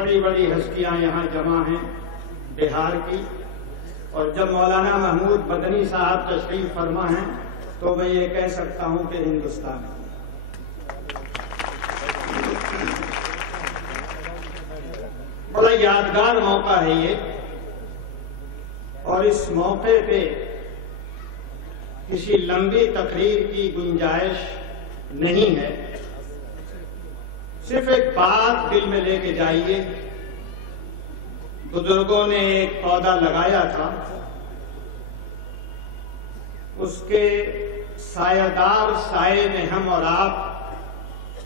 بڑی بڑی ہستیاں یہاں جمع ہیں بہار کی، اور جب مولانا محمود مدنی صاحب تشریف فرما ہیں تو میں یہ کہہ سکتا ہوں کہ ہندوستان بڑا یادگار موقع ہے یہ، اور اس موقع پہ کسی لمبی تقریر کی گنجائش نہیں ہے، صرف ایک بات دل میں لے کے جائیے۔ بزرگوں نے ایک پودا لگایا تھا، اس کے سایہ دار سائے میں ہم اور آپ،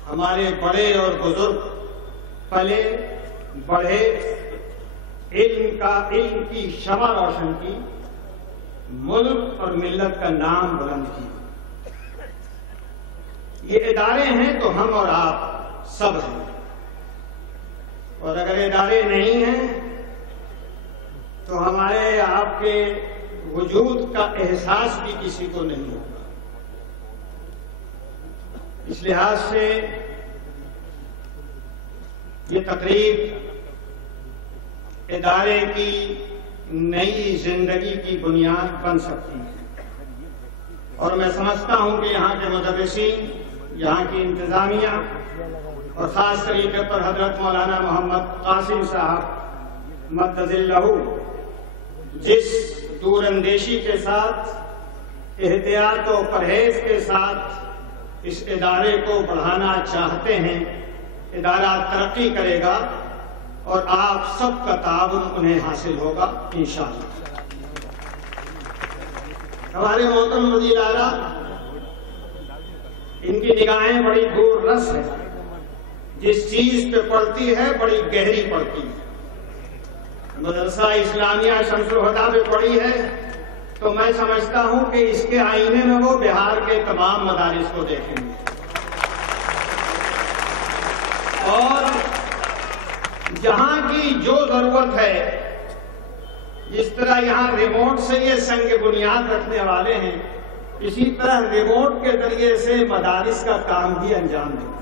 ہمارے بڑے اور بزرگ پلے بڑھے، علم کی شمع روشن کی، ملک اور ملت کا نام بلند کیا۔ یہ ادارے ہیں تو ہم اور آپ سب ہیں، اور اگر ادارے نہیں ہیں تو ہمارے آپ کے وجود کا احساس بھی کسی کو نہیں ہوگا۔ اس لحاظ سے یہ تقریب ادارے کی نئی زندگی کی بنیاد بن سکتی ہے، اور میں سمجھتا ہوں کہ یہاں کے مدرسین، یہاں کی انتظامیہ، اور خاص طریقے پر حضرت مولانا محمد قاسم صاحب مدد اللہ، جس دور اندیشی کے ساتھ، احتیاط و پرہیز کے ساتھ اس ادارے کو بڑھانا چاہتے ہیں، ادارہ ترقی کرے گا اور آپ سب کا تعاون انہیں حاصل ہوگا انشاءاللہ۔ ہمارے محترم وزیر اعلیٰ، ان کی نگاہیں بڑی دور رس ہیں، جس چیز پہ پڑتی ہے بڑی گہری پڑتی ہے۔ مدرسہ اسلامیہ شمس الہدیٰ پہ پڑی ہے تو میں سمجھتا ہوں کہ اس کے آئینے میں وہ بہار کے تمام مدارس کو دیکھیں گے، اور جہاں کی جو ضرورت ہے، جس طرح یہاں ریموٹ سے یہ سنگ بنیاد رکھنے والے ہیں، اسی طرح ریموٹ کے ذریعے سے مدارس کا کام بھی انجام دیں گے۔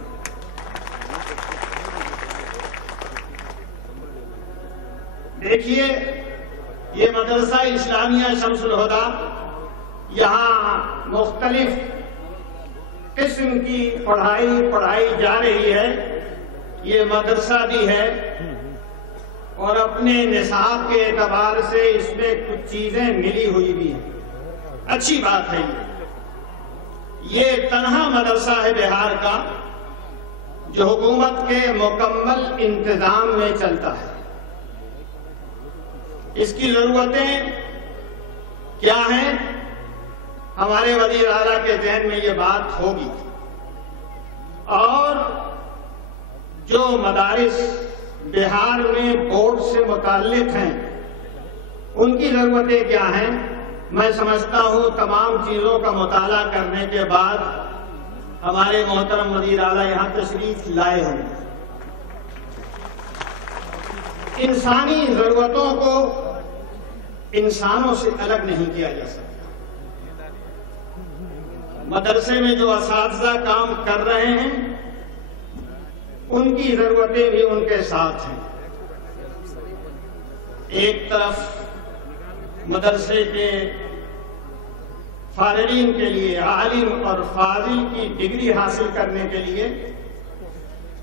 دیکھیے، یہ مدرسہ اسلامیہ شمس الہدیٰ یہاں مختلف قسم کی پڑھائی جا رہی ہے۔ یہ مدرسہ بھی ہے، اور اپنے نصاب کے اعتبار سے اس میں کچھ چیزیں ملی ہوئی بھی ہیں، اچھی بات ہے۔ یہ تنہا مدرسہ ہے بہار کا جو حکومت کے مکمل انتظام میں چلتا ہے۔ اس کی ضرورتیں کیا ہیں؟ ہمارے وزیر اعلیٰ کے ذہن میں یہ بات ہوگی، اور جو مدارس بہار میں بورڈ سے متعلق ہیں ان کی ضرورتیں کیا ہیں؟ میں سمجھتا ہوں تمام چیزوں کا مطالعہ کرنے کے بعد ہمارے محترم وزیر اعلیٰ یہاں تشریف لائے ہوں۔ انسانی ضرورتوں کو انسانوں سے الگ نہیں کیا جا سکتا۔ مدرسے میں جو اساتذہ کام کر رہے ہیں ان کی ضرورتیں بھی ان کے ساتھ ہیں۔ ایک طرف مدرسے کے فارغین کے لیے عالم اور فاضل کی ڈگری حاصل کرنے کے لیے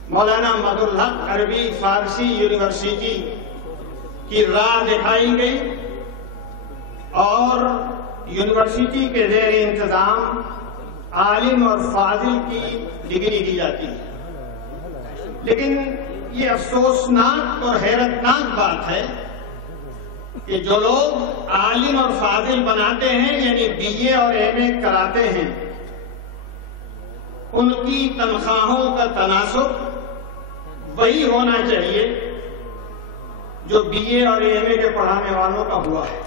مولانا مد الحق عربی فارسی یونیورسٹی کی راہ دکھائی گئی، اور یونیورسٹی کے زیر انتظام عالم اور فاضل کی ڈگری دی جاتی ہے۔ لیکن یہ افسوسناک اور حیرتناک بات ہے کہ جو لوگ عالم اور فاضل بناتے ہیں، یعنی بی اے اور ایم اے کراتے ہیں، ان کی تنخواہوں کا تناسب وہی ہونا چاہیے جو بی اے اور ایم اے کے پڑھانے والوں کا ہوا ہے۔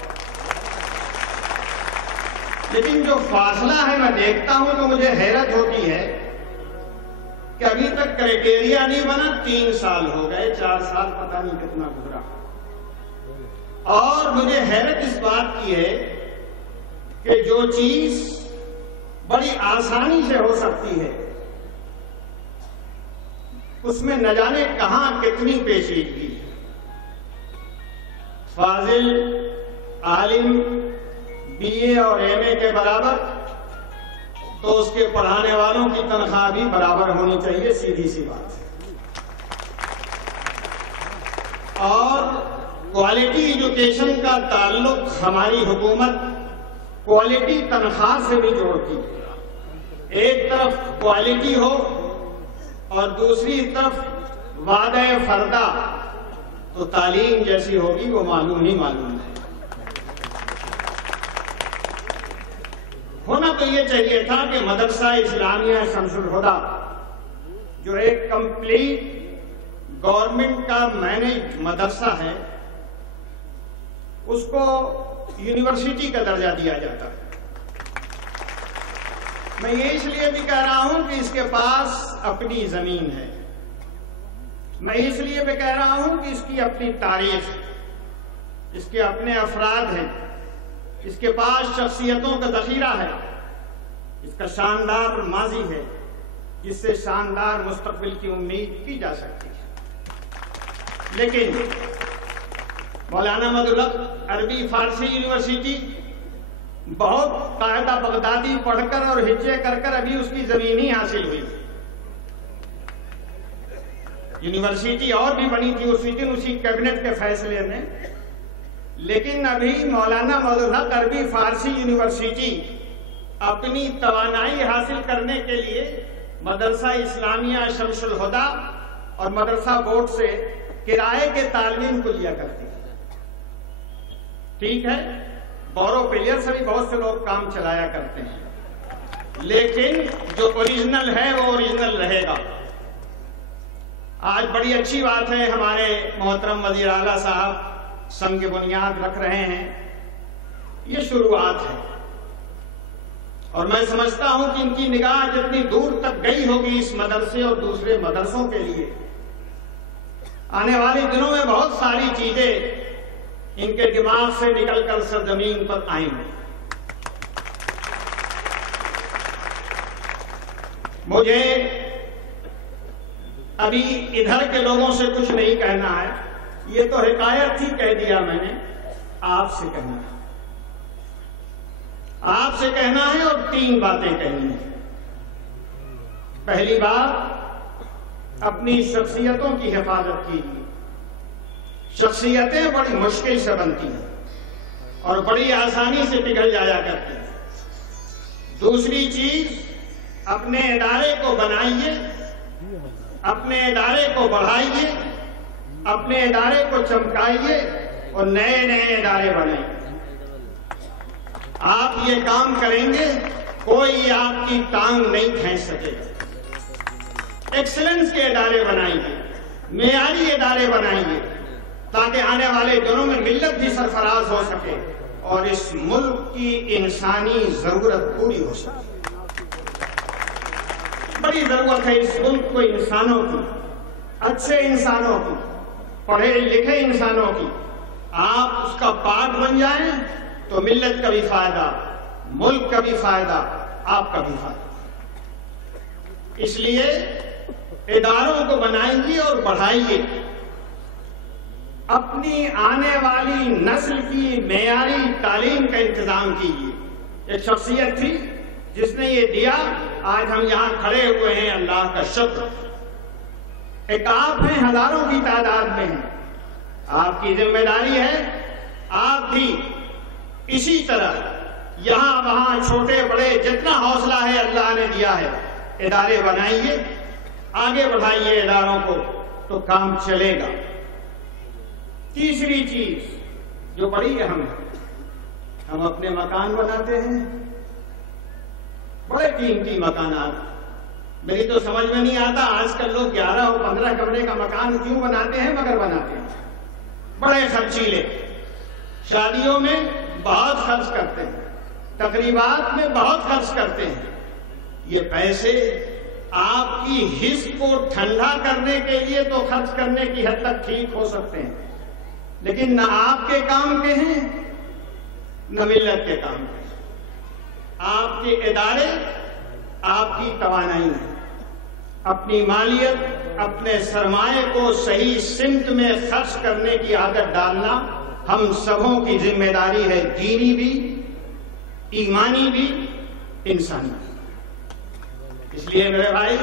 لیکن جو فاصلہ ہے میں دیکھتا ہوں تو مجھے حیرت ہوتی ہے کہ ابھی تک کرائٹیریا نہیں بنا، 3 سال ہو گئے، 4 سال پتہ نہیں کتنا گزرا، اور مجھے حیرت اس بات کی ہے کہ جو چیز بڑی آسانی سے ہو سکتی ہے اس میں نہ جانے کہاں کتنی پیچیدگی ہے۔ فاضل عالم BA اور MA کے برابر، تو اس کے پڑھانے والوں کی تنخواہ بھی برابر ہونی چاہیے، سیدھی سی بات ہے۔ اور کوالٹی ایجوکیشن کا تعلق ہماری حکومت کوالٹی تنخواہ سے بھی جوڑتی ہے۔ ایک طرف کوالٹی ہو اور دوسری طرف وعدہ فردہ، تو تعلیم جیسی ہوگی وہ معلوم ہی معلوم ہے۔ ہونا تو یہ چاہیے تھا کہ مدرسہ اسلامیہ شمس الہدیٰ جو ایک کمپلیٹ گورنمنٹ کا مینجڈ مدرسہ ہے، اس کو یونیورسٹی کا درجہ دیا جاتا ہے۔ میں یہ اس لیے بھی کہہ رہا ہوں کہ اس کے پاس اپنی زمین ہے، میں اس لیے بھی کہہ رہا ہوں کہ اس کی اپنی تاریخ ہے، اس کے اپنے افراد ہیں، اس کے پاس شخصیتوں کا ذخیرہ ہے، اس کا شاندار ماضی ہے جس سے شاندار مستقبل کی امید کی جا سکتی ہے۔ لیکن مولانا مدحت عربی فارسی یونیورسٹی بہت قاعدہ بغدادی پڑھ کر اور ہجے کر کر ابھی اس کی زمین ہی حاصل ہوئی۔ یونیورسٹی اور بھی بنی تھی اسی دن اسی کیبنٹ کے فیصلے میں، لیکن ابھی مولانا مدحت عربی فارسی یونیورسٹی اپنی توانائی حاصل کرنے کے لیے مدرسہ اسلامیہ شمس الہدیٰ اور مدرسہ بورڈ سے کرائے کے طالبین کو لیا کرتی ہے۔ ٹھیک ہے، بورو پلیئر سے بھی بہت سے لوگ کام چلایا کرتے ہیں، لیکن جو اوریجنل ہے وہ اوریجنل رہے گا۔ آج بڑی اچھی بات ہے، ہمارے محترم وزیر اعلیٰ صاحب سنگ بنیاد رکھ رہے ہیں، یہ شروعات ہے، اور میں سمجھتا ہوں کہ ان کی نگاہ جتنی دور تک گئی ہوگی اس مدرسے اور دوسرے مدرسوں کے لیے، آنے والے دنوں میں بہت ساری چیزیں ان کے دماغ سے نکل کر سرزمین پر آئیں گے۔ مجھے ابھی ادھر کے لوگوں سے کچھ نہیں کہنا ہے، یہ تو حکایت ہی کہہ دیا میں نے، آپ سے کہنا ہے، آپ سے کہنا ہے اور تین باتیں کہنی ہیں۔ پہلی بات، اپنی شخصیتوں کی حفاظت کیجیے۔ شخصیتیں بڑی مشکل سے بنتی ہیں اور بڑی آسانی سے پگھل جایا کرتی ہیں۔ دوسری چیز، اپنے ادارے کو بنائیے، اپنے ادارے کو بڑھائیے، اپنے ادارے کو چمکائیے اور نئے نئے ادارے بنائیے۔ آپ یہ کام کریں گے، کوئی آپ کی ٹانگ نہیں کھینچ سکے گا۔ ایکسلنس کے ادارے بنائیے، معیاری ادارے بنائیے، تاکہ آنے والے دنوں میں ملت بھی سرفراز ہو سکے اور اس ملک کی انسانی ضرورت پوری ہو سکے۔ بڑی ضرورت ہے اس ملک کو انسانوں کی، اچھے انسانوں کی، پڑھے لکھے انسانوں کی۔ آپ اس کا پارٹ بن جائیں تو ملت کا بھی فائدہ، ملک کا بھی فائدہ، آپ کا بھی فائدہ۔ اس لیے اداروں کو بنائیے اور بڑھائیے، اپنی آنے والی نسل کی معیاری تعلیم کا انتظام کیجیے۔ ایک شخصیت تھی جس نے یہ دیا، آج ہم یہاں کھڑے ہوئے ہیں، اللہ کا شکر۔ ایک آپ ہیں، ہزاروں کی تعداد میں ہیں، آپ کی ذمہ داری ہے آپ بھی اسی طرح یہاں وہاں چھوٹے بڑے جتنا حوصلہ ہے اللہ نے دیا ہے، ادارے بنائیے، آگے بڑھائیے اداروں کو، تو کام چلے گا۔ تیسری چیز جو بڑی اہم ہے، ہم اپنے مکان بناتے ہیں، بڑے قیمتی مکانات، میری تو سمجھ میں نہیں آتا آج کل لوگ 11 اور 15 کمرے کا مکان کیوں بناتے ہیں، مگر بناتے ہیں۔ بڑے خرچیلے، شادیوں میں بہت خرچ کرتے ہیں، تقریبات میں بہت خرچ کرتے ہیں۔ یہ پیسے آپ کی حس کو ٹھنڈا کرنے کے لیے تو خرچ کرنے کی حد تک ٹھیک ہو سکتے ہیں، لیکن نہ آپ کے کام کے ہیں نہ ملت کے کام کے۔ آپ کے ادارے آپ کی توانائی ہے، اپنی مالیت، اپنے سرمایہ کو صحیح سمت میں خرچ کرنے کی عادت ڈالنا ہم سبوں کی ذمہ داری ہے، دینی بھی، ایمانی بھی، انسانی بھی۔ اس لیے میرے بھائی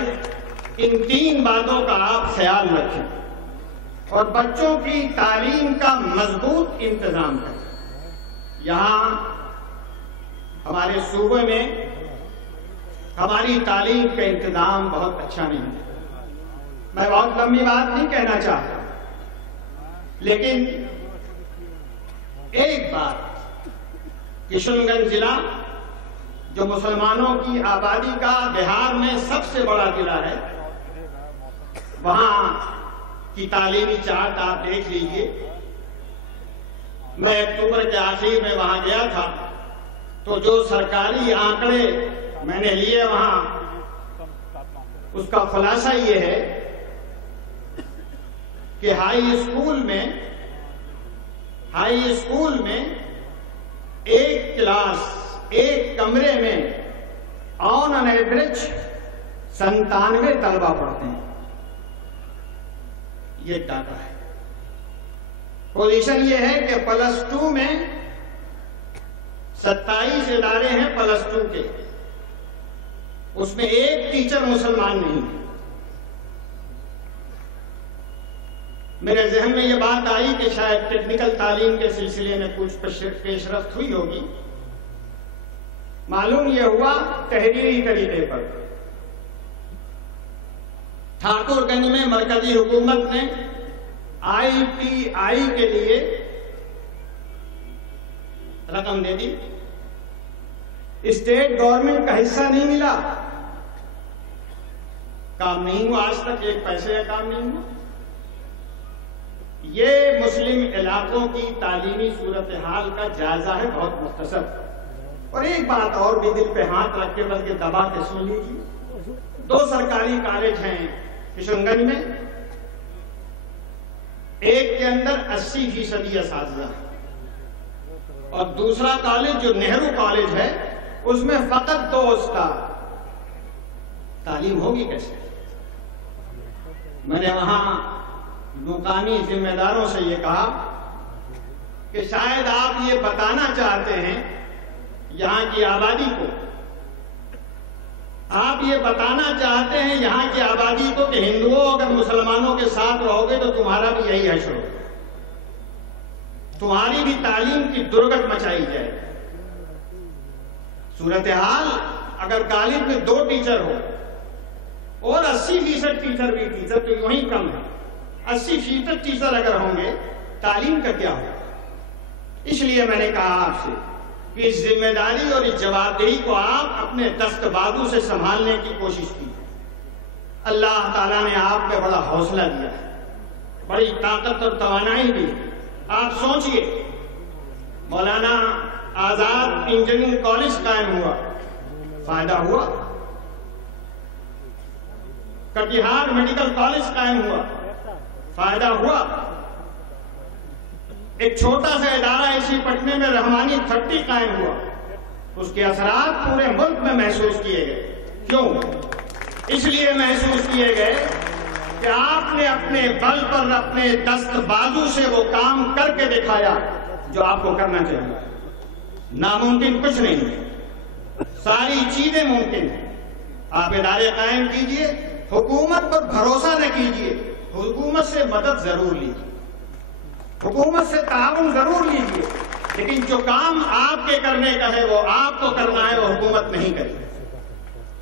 ان 3 باتوں کا آپ خیال رکھیں اور بچوں کی تعلیم کا مضبوط انتظام کریں۔ یہاں ہمارے صوبے میں ہماری تعلیم کا انتظام بہت اچھا نہیں ہے۔ میں بہت لمبی بات نہیں کہنا چاہتا، لیکن ایک بات، کشن گنج ضلع جو مسلمانوں کی آبادی کا بہار میں سب سے بڑا ضلع ہے، وہاں کی تعلیمی چارٹ آپ دیکھ لیجئے۔ میں اکتوبر کے آخر میں وہاں گیا تھا تو جو سرکاری آنکڑے میں نے لیے وہاں، اس کا خلاصہ یہ ہے کہ ہائی اسکول میں ایک کلاس، ایک کمرے میں آن این ایوریج 97 طلبہ پڑھتے ہیں۔ یہ ڈاٹا ہے۔ پوزیشن یہ ہے کہ +2 میں 27 ادارے ہیں +2 کے، اس میں ایک ٹیچر مسلمان نہیں ہے۔ میرے ذہن میں یہ بات آئی کہ شاید ٹیکنیکل تعلیم کے سلسلے میں کچھ پیش رفت ہوئی ہوگی۔ معلوم یہ ہوا تحریری طریقے پر ٹھاکر گنج میں مرکزی حکومت نے ITI کے لیے رقم دے دی، اسٹیٹ گورنمنٹ کا حصہ نہیں ملا، کام نہیں ہوا، آج تک 1 پیسے کا کام نہیں ہوا۔ یہ مسلم علاقوں کی تعلیمی صورتحال کا جائزہ ہے، بہت مختصر۔ اور ایک بات اور بھی دل پہ ہاتھ رکھ کے بلکہ دبا کے سن لیجیے، 2 سرکاری کالج ہیں کشن گنج میں، ایک کے اندر 80% اساتذہ اور دوسرا کالج جو نہرو کالج ہے اس میں فقط 2 استاد۔ تعلیم ہوگی کیسے؟ میں نے وہاں مقامی ذمہ داروں سے یہ کہا کہ شاید آپ یہ بتانا چاہتے ہیں یہاں کی آبادی کو، آپ یہ بتانا چاہتے ہیں یہاں کی آبادی کو کہ ہندوؤں اگر مسلمانوں کے ساتھ رہو گے تو تمہارا بھی یہی حشر ہوگا، تمہاری بھی تعلیم کی درگت مچائی جائے۔ صورتحال اگر کالج میں 2 ٹیچر ہو اور 80% ٹیچر بھی، ٹیچر تو یوں ہی کم ہے، 80% ٹیچر اگر ہوں گے تعلیم کا کیا ہوگا؟ اس لیے میں نے کہا آپ سے کہ اس ذمہ داری اور اس جوابدہی کو آپ اپنے دست بازو سے سنبھالنے کی کوشش کی۔ اللہ تعالیٰ نے آپ میں بڑا حوصلہ دیا ہے، بڑی طاقت اور توانائی دی۔ آپ سوچئے، مولانا آزاد انجینئرنگ کالج قائم ہوا، فائدہ ہوا۔ کٹیہار میڈیکل کالج قائم ہوا، فائدہ ہوا۔ ایک چھوٹا سا ادارہ اسی پٹنے میں رحمانی 30 قائم ہوا، اس کے اثرات پورے ملک میں محسوس کیے گئے۔ کیوں؟ اس لیے محسوس کیے گئے کہ آپ نے اپنے بل پر، اپنے دست بازو سے وہ کام کر کے دکھایا جو آپ کو کرنا چاہیے۔ ناممکن کچھ نہیں ہے، ساری چیزیں ممکن ہیں۔ آپ ادارے قائم کیجئے، حکومت پر بھروسہ نہ کیجئے، حکومت سے مدد ضرور لیجئے، حکومت سے تعاون ضرور لیجئے، لیکن جو کام آپ کے کرنے کا ہے وہ آپ کو کرنا ہے، وہ حکومت نہیں کرے گی۔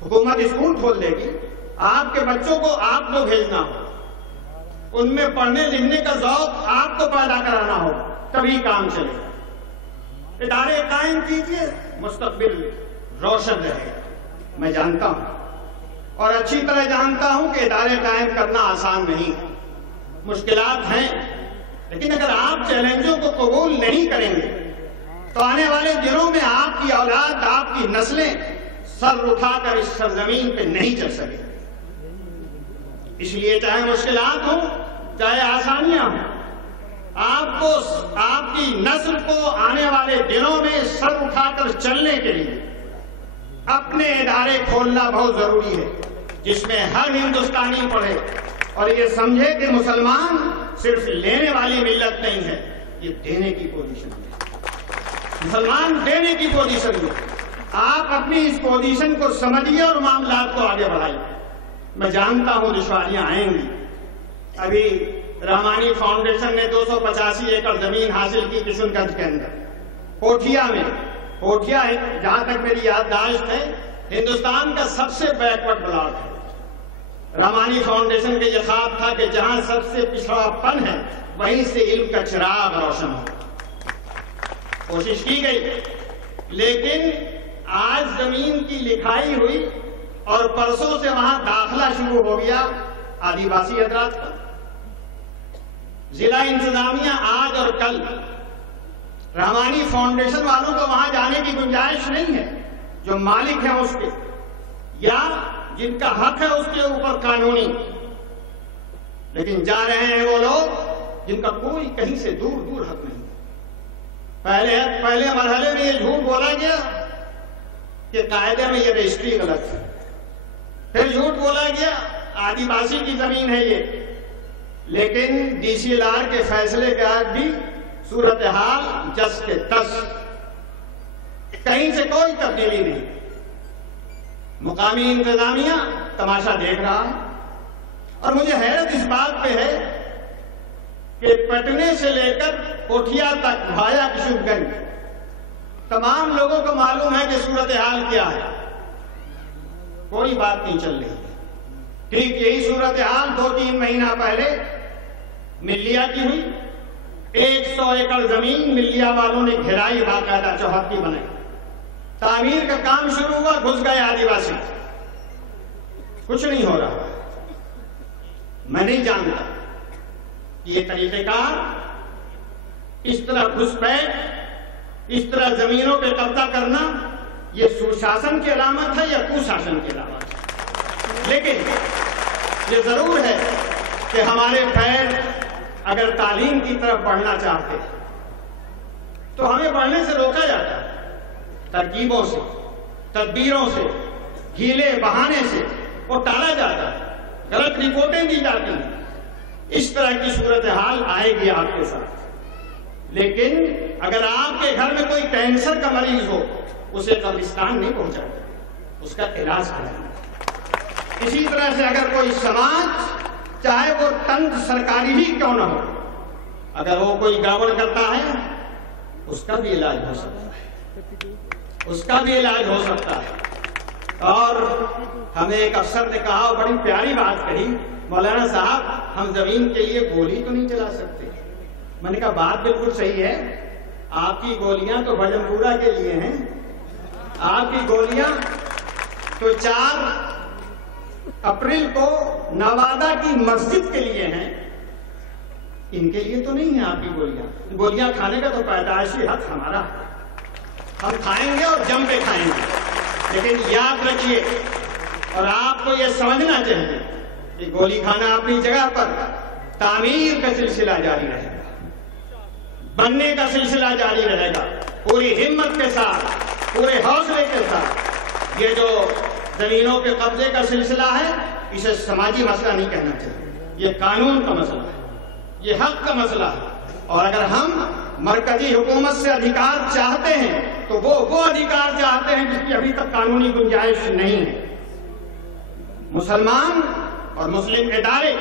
حکومت اسکول کھول دے گی، آپ کے بچوں کو آپ کو بھیجنا ہو، ان میں پڑھنے لکھنے کا ذوق آپ کو پیدا کرانا ہو، تبھی کام چلے گا۔ ادارے قائم کیجئے، مستقبل روشن رہے گا۔ میں جانتا ہوں اور اچھی طرح جانتا ہوں کہ ادارے قائم کرنا آسان نہیں، مشکلات ہیں، لیکن اگر آپ چیلنجوں کو قبول نہیں کریں گے تو آنے والے دنوں میں آپ کی اولاد، آپ کی نسلیں سر اٹھا کر اس سرزمین پہ نہیں چل سکے۔ اس لیے چاہے مشکلات ہوں چاہے آسانیاں ہوں، آپ کو، آپ کی نسل کو آنے والے دنوں میں سر اٹھا کر چلنے کے لیے اپنے ادارے کھولنا بہت ضروری ہے، جس میں ہر ہندوستانی پڑھے اور یہ سمجھے کہ مسلمان صرف لینے والی ملت نہیں ہے، یہ دینے کی پوزیشن ہے، مسلمان دینے کی پوزیشن میں۔ آپ اپنی اس پوزیشن کو سمجھیے اور معاملات کو آگے بڑھائیے۔ میں جانتا ہوں دشواریاں آئیں گی۔ ابھی رحمانی فاؤنڈیشن نے 285 ایکڑ زمین حاصل کی کشن گنج کے اندر، پوٹھیا میں۔ پوٹھیا جہاں تک میری یادداشت ہے ہندوستان کا سب سے بیکورڈ بلاک ہے۔ رحمانی فاؤنڈیشن کا یہ خواب تھا کہ جہاں سب سے پچھڑا پن ہے وہیں سے علم کا چراغ روشن ہو۔ کوشش کی گئی، لیکن آج زمین کی لکھائی ہوئی اور پرسوں سے وہاں داخلہ شروع ہو گیا آدیواسی حضرات کا۔ ضلع انتظامیہ آج اور کل رحمانی فاؤنڈیشن والوں کو وہاں جانے کی گنجائش نہیں ہے۔ جو مالک ہیں اس کے یا جن کا حق ہے اس کے اوپر قانونی، لیکن جا رہے ہیں وہ لوگ جن کا کوئی کہیں سے دور دور حق نہیں۔ پہلے مرحلے میں یہ جھوٹ بولا گیا کہ قاعدے میں یہ رجسٹری غلط ہے، پھر جھوٹ بولا گیا آدیواسی کی زمین ہے یہ، لیکن ڈی سی ایل آر کے فیصلے کے بعد بھی صورتحال جس کے تس، کہیں سے کوئی تبدیلی نہیں۔ مقامی انتظامیہ تماشا دیکھ رہا ہے، اور مجھے حیرت اس بات پہ ہے کہ پٹنے سے لے کر پوٹھیا تک بھایا کشن گنج تمام لوگوں کو معلوم ہے کہ صورتحال کیا ہے، کوئی بات نہیں چل رہی۔ ٹھیک یہی صورتحال 2-3 مہینہ پہلے ملیا کی ہوئی۔ 100 ایکڑ زمین ملیا والوں نے گھرائی، باقاعدہ چوہدی بنائی، تعمیر کا کام شروع ہوا، گھس گئے آدیواسی، کچھ نہیں ہو رہا۔ میں نہیں جانتا کہ یہ طریقہ کار، اس طرح گھس بیٹھ، اس طرح زمینوں پہ قبضہ کرنا، یہ سوشاسن کی علامت ہے یا کوشاسن کی علامت ہے؟ لیکن یہ ضرور ہے کہ ہمارے پیر اگر تعلیم کی طرف بڑھنا چاہتے ہیں تو ہمیں بڑھنے سے روکا جاتا ہے، ترکیبوں سے، تدبیروں سے، ہیلے بہانے سے وہ ٹالا جاتا ہے، غلط رپورٹیں دی جاتی ہیں۔ اس طرح کی صورتحال آئے گی آپ کے ساتھ۔ لیکن اگر آپ کے گھر میں کوئی کینسر کا مریض ہو، اسے قبرستان نہیں پہنچاتے، اس کا علاج کریں۔ اسی طرح سے اگر کوئی سماج، چاہے وہ تنظ سرکاری ہی کیوں نہ ہو، اگر وہ کوئی گڑبڑ کرتا ہے اس کا بھی علاج ہو سکتا ہے، اس کا بھی علاج ہو سکتا ہے۔ اور ہمیں ایک افسر نے کہا، بڑی پیاری بات کہی، مولانا صاحب ہم زمین کے لیے گولی تو نہیں چلا سکتے۔ میں نے کہا بات بالکل صحیح ہے، آپ کی گولیاں تو بھجن پورا کے لیے ہیں، آپ کی گولیاں تو 4 اپریل کو نوادہ کی مسجد کے لیے ہیں، ان کے لیے تو نہیں ہیں آپ کی گولیاں۔ گولیاں کھانے کا تو پیدائشی حق ہمارا ہے، ہم کھائیں گے اور جم پہ کھائیں گے۔ لیکن یاد رکھیے، اور آپ کو یہ سمجھنا چاہیے کہ گولی کھانا اپنی جگہ پر، تعمیر کا سلسلہ جاری رہے گا، بننے کا سلسلہ جاری رہے گا، پوری ہمت کے ساتھ، پورے حوصلے کے ساتھ۔ یہ جو زمینوں کے قبضے کا سلسلہ ہے، اسے سماجی مسئلہ نہیں کہنا چاہیے، یہ قانون کا مسئلہ ہے، یہ حق کا مسئلہ ہے۔ اور اگر ہم مرکزی حکومت سے ادھیکار چاہتے ہیں تو وہ ادھیکار چاہتے ہیں جس کی ابھی تک قانونی گنجائش نہیں ہے۔ مسلمان اور مسلم ادارے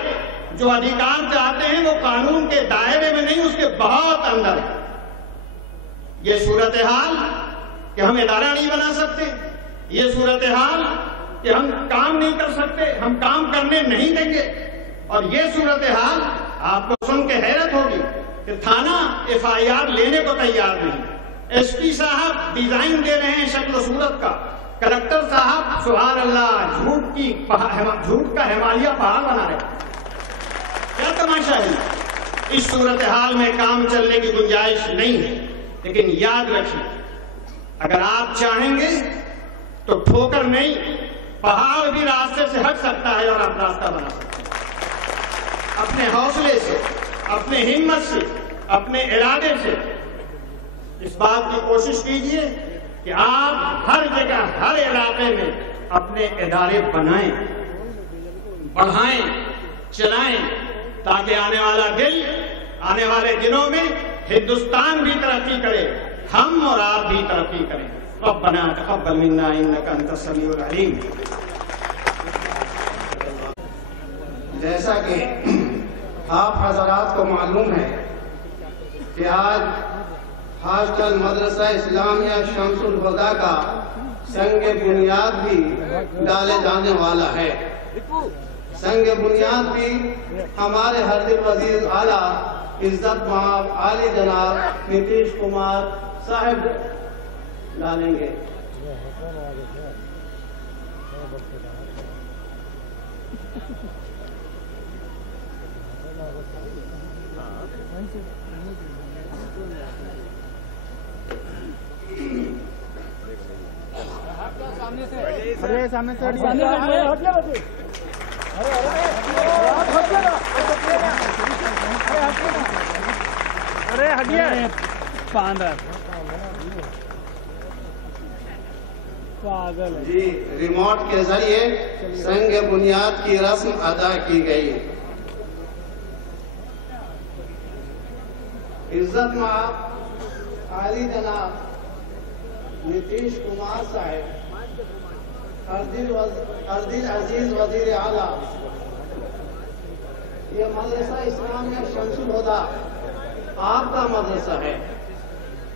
جو ادھیکار چاہتے ہیں وہ قانون کے دائرے میں نہیں، اس کے بہت اندر ہے۔ یہ صورتحال کہ ہم ادارہ نہیں بنا سکتے، یہ صورتحال کہ ہم کام نہیں کر سکتے، ہم کام کرنے نہیں دیں گے، اور یہ صورتحال آپ کو سن کے حیرت ہوگی کہ تھانہ FIR لینے کو تیار نہیں، SP صاحب ڈیزائن دے رہے ہیں شکل و صورت کا، کلکٹر صاحب سبحان اللہ جھوٹ کا ہمالیہ پہاڑ بنا رہے ہیں۔ کیا تماشا ہے؟ اس صورتحال میں کام چلنے کی گنجائش نہیں ہے۔ لیکن یاد رکھیے، اگر آپ چاہیں گے تو ٹھوکر نہیں، پہاڑ بھی راستے سے ہٹ سکتا ہے اور آپ راستہ بنا سکتے ہیں۔ اپنے حوصلے سے، اپنے ہمت سے، اپنے ارادے سے اس بات کی کوشش کیجئے کہ آپ ہر جگہ، ہر علاقے میں اپنے ادارے بنائیں، بڑھائیں، چلائیں، تاکہ آنے والے دنوں میں ہندوستان بھی ترقی کرے، ہم اور آپ بھی ترقی کریں۔ ربنا تقبل منا انک انت السمیع العلیم۔ جیسا کہ آپ حضرات کو معلوم ہے کہ آج ہاسٹل مدرسہ اسلامیہ شمس الہدیٰ کا سنگ بنیاد بھی ڈالے جانے والا ہے۔ سنگ بنیاد بھی ہمارے ہردل وزیر اعلیٰ عزت مآب عالی جناب نتیش کمار صاحب ڈالیں گے۔ جی ریموٹ کے ذریعے سنگ بنیاد کی رسم ادا کی گئی۔ عزت مآب عالی جناب نتیش کمار صاحب، اردل عزیز وزیر اعلیٰ، یہ مدرسہ اسلامیہ شمس الہدیٰ آپ کا مدرسہ ہے،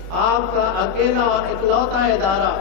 آپ کا اکیلا اور اکلوتا ادارہ